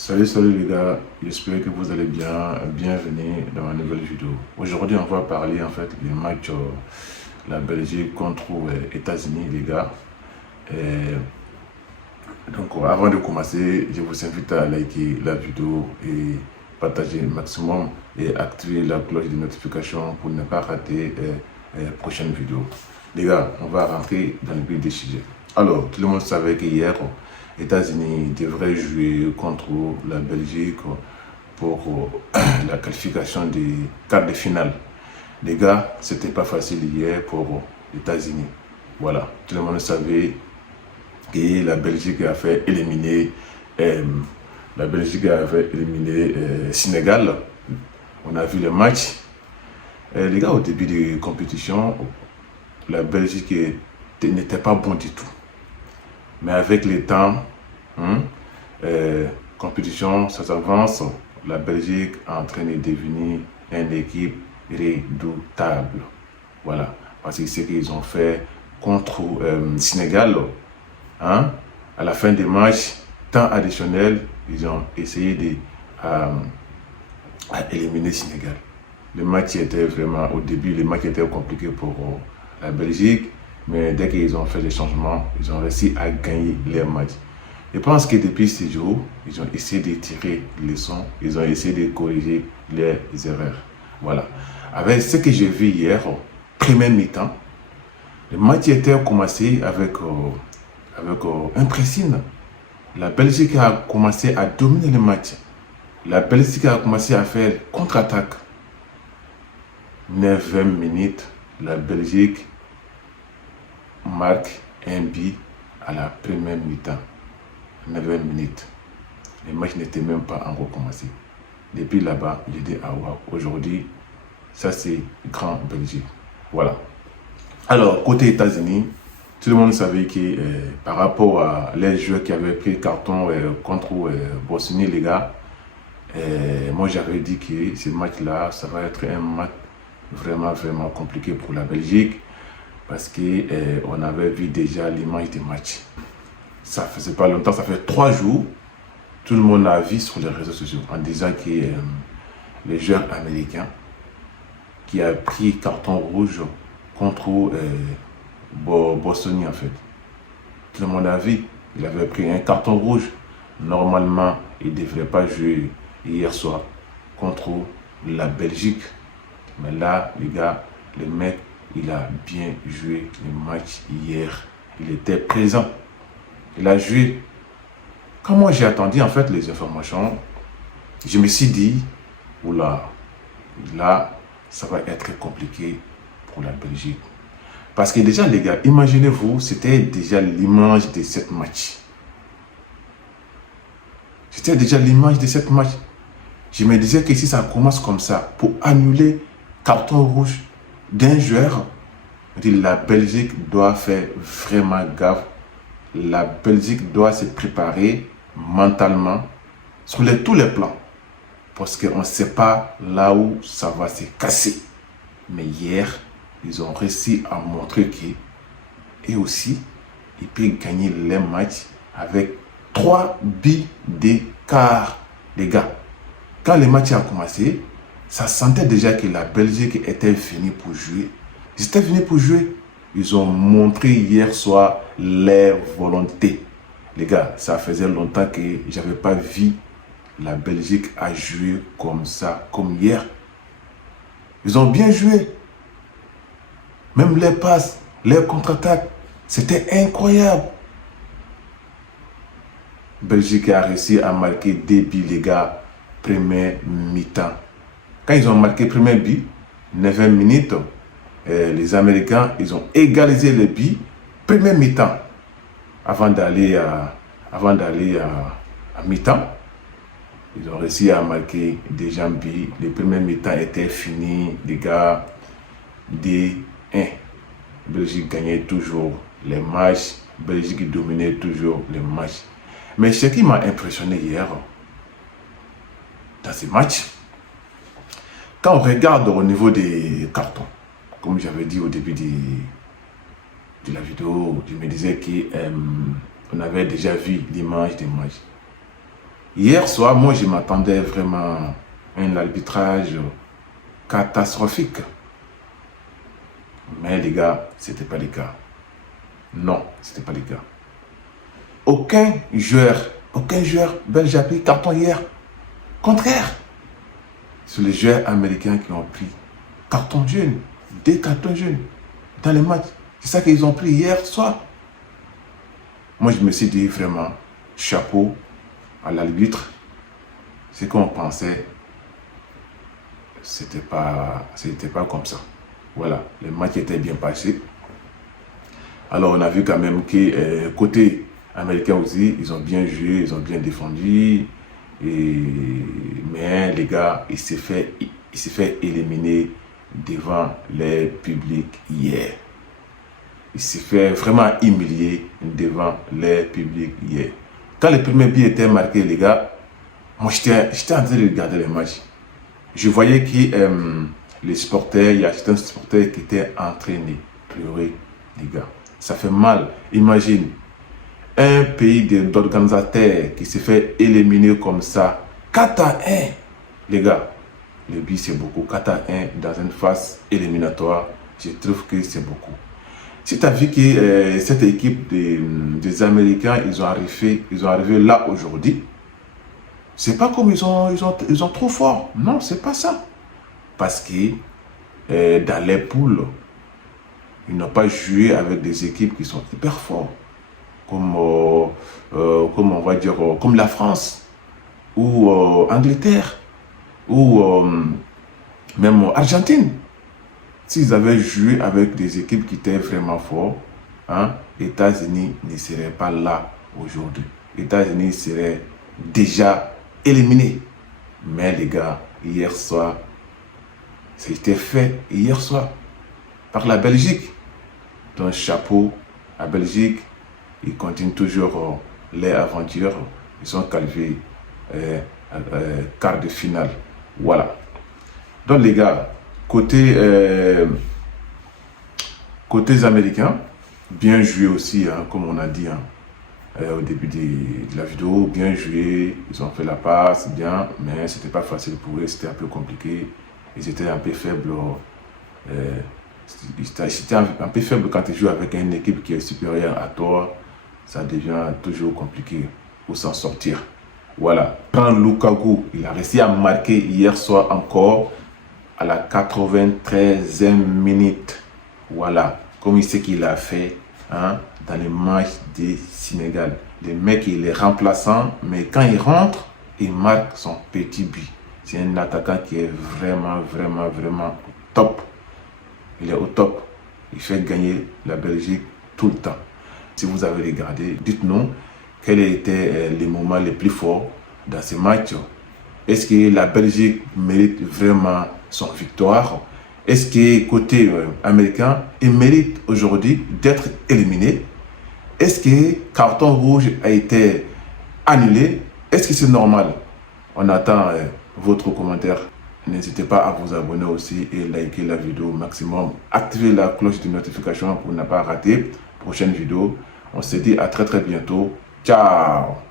Salut les gars, j'espère que vous allez bien. Bienvenue dans ma nouvelle vidéo. Aujourd'hui, on va parler en fait du match la Belgique contre États-Unis, les gars. Et donc, avant de commencer, je vous invite à liker la vidéo et partager le maximum et activer la cloche de notification pour ne pas rater les prochaines vidéos. Les gars, on va rentrer dans le vif des sujets. Alors, tout le monde savait qu'hier, les États-Unis devraient jouer contre la Belgique pour la qualification des quarts de finale. Les gars, c'était pas facile hier pour les États-Unis. Voilà, tout le monde savait que la Belgique a fait éliminer Sénégal. On a vu le match. Les gars, au début de la compétition, la Belgique n'était pas bon du tout. Mais avec le temps, compétition, ça s'avance. La Belgique est en train de devenir une équipe redoutable. Voilà. Parce que ce qu'ils ont fait contre Sénégal, à la fin des matchs, temps additionnel, ils ont essayé de éliminer Sénégal. Le match était vraiment, au début, le match était compliqué pour la Belgique. Mais dès qu'ils ont fait des changements, ils ont réussi à gagner les matchs. Je pense que depuis ce jour, ils ont essayé de tirer les leçons, ils ont essayé de corriger les erreurs. Voilà. Avec ce que j'ai vu hier, première mi-temps, le match était commencé avec un pressing. La Belgique a commencé à dominer le match. La Belgique a commencé à faire contre-attaque. 9 minutes, la Belgique marque un but à la première mi-temps. 9 minutes. Le match n'était même pas encore commencé. Depuis là-bas, j'ai dit ah wow, aujourd'hui, ça c'est grand Belgique. Voilà. Alors, côté États-Unis, tout le monde savait que par rapport à les joueurs qui avaient pris carton contre Bosnie, les gars, moi j'avais dit que ce match-là, ça va être un match vraiment compliqué pour la Belgique. Parce qu'on avait vu déjà l'image du match. Ça faisait pas longtemps, ça fait 3 jours. Tout le monde a vu sur les réseaux sociaux en disant que les joueurs américains qui a pris carton rouge contre Bosnie en fait. Tout le monde a vu, il avait pris un carton rouge. Normalement, il ne devrait pas jouer hier soir contre la Belgique. Mais là, les gars, les mecs, il a bien joué le match hier. Il était présent. Il a joué. Quand moi j'ai attendu en fait les informations, je me suis dit, oula, là, ça va être compliqué pour la Belgique. Parce que déjà les gars, imaginez-vous, c'était déjà l'image de cette match. C'était déjà l'image de cette match. Je me disais que si ça commence comme ça, pour annuler carton rouge d'un joueur, la Belgique doit faire vraiment gaffe. La Belgique doit se préparer mentalement sur tous les plans. Parce qu'on ne sait pas là où ça va se casser. Mais hier, ils ont réussi à montrer qu'eux aussi, ils peuvent gagner les matchs avec 3 buts d'écart. Les gars, quand le match a commencé, ça sentait déjà que la Belgique était venue pour jouer. Ils étaient venus pour jouer. Ils ont montré hier soir leur volonté. Les gars, ça faisait longtemps que je n'avais pas vu la Belgique à jouer comme ça, comme hier. Ils ont bien joué. Même les passes, les contre-attaques, c'était incroyable. Belgique a réussi à marquer 2 buts, les gars, première mi-temps. Quand ils ont marqué le premier but, 9 minutes, les Américains, ils ont égalisé le but, première mi-temps, avant d'aller à mi-temps. Ils ont réussi à marquer déjà un but. Le premier mi-temps était fini, les gars, 2-1. Belgique gagnait toujours les matchs, Belgique dominait toujours les matchs. Mais ce qui m'a impressionné hier, dans ces matchs, quand on regarde au niveau des cartons, comme j'avais dit au début de la vidéo, je me disais qu'on avait déjà vu l'image des matchs. Hier soir, moi, je m'attendais vraiment à un arbitrage catastrophique. Mais les gars, ce n'était pas le cas. Non, ce n'était pas le cas. Aucun joueur belge a pris carton hier. Contraire. C'est les joueurs américains qui ont pris carton jaune, des cartons jaunes dans les matchs. C'est ça qu'ils ont pris hier soir. Moi, je me suis dit vraiment, chapeau à l'arbitre. Ce qu'on pensait, c'était pas comme ça. Voilà, le match était bien passé. Alors, on a vu quand même que côté américain aussi, ils ont bien joué, ils ont bien défendu. Mais les gars, il s'est fait éliminer devant les publics hier. Il s'est fait vraiment humilier devant les publics hier. Quand le premier but était marqué, les gars, moi j'étais en train de regarder le match. Je voyais que les supporters, il y a certains supporters qui étaient en train de pleurer, les gars. Ça fait mal. Imagine, un pays d'organisateurs qui s'est fait éliminer comme ça, 4-1, les gars. Le but c'est beaucoup. 4-1 dans une phase éliminatoire, je trouve que c'est beaucoup. Si tu as vu que cette équipe des Américains, ils ont arrivé là aujourd'hui, c'est pas comme ils sont trop forts. Non, c'est pas ça. Parce que dans les poules, ils n'ont pas joué avec des équipes qui sont hyper fortes. Comme on va dire, comme la France, ou Angleterre, ou même Argentine. S'ils avaient joué avec des équipes qui étaient vraiment fortes, hein, les États-Unis ne seraient pas là aujourd'hui. Les États-Unis seraient déjà éliminés. Mais les gars, hier soir, c'était fait hier soir par la Belgique. Donc chapeau à Belgique, ils continuent toujours les aventures. Ils sont qualifiés quart de finale. Voilà. Donc les gars, côté américain, bien joué aussi, hein, comme on a dit hein, au début de la vidéo, bien joué, ils ont fait la passe, bien, mais c'était pas facile pour eux, c'était un peu compliqué, ils étaient un peu faibles, c'était un peu faible quand tu joues avec une équipe qui est supérieure à toi, ça devient toujours compliqué pour s'en sortir. Voilà, quand Lukaku, il a réussi à marquer hier soir encore, à la 93e minute. Voilà, comme il sait qu'il a fait hein, dans les matchs du Sénégal. Le mec, il est remplaçant, mais quand il rentre, il marque son petit but. C'est un attaquant qui est vraiment au top. Il est au top. Il fait gagner la Belgique tout le temps. Si vous avez regardé, dites-nous quels étaient les moments les plus forts dans ce match. Est-ce que la Belgique mérite vraiment son victoire? Est-ce que côté américain, il mérite aujourd'hui d'être éliminé? Est-ce que carton rouge a été annulé? Est-ce que c'est normal? On attend votre commentaire. N'hésitez pas à vous abonner aussi et liker la vidéo au maximum. Activez la cloche de notification pour ne pas rater la prochaine vidéo. On se dit à très bientôt. Ciao!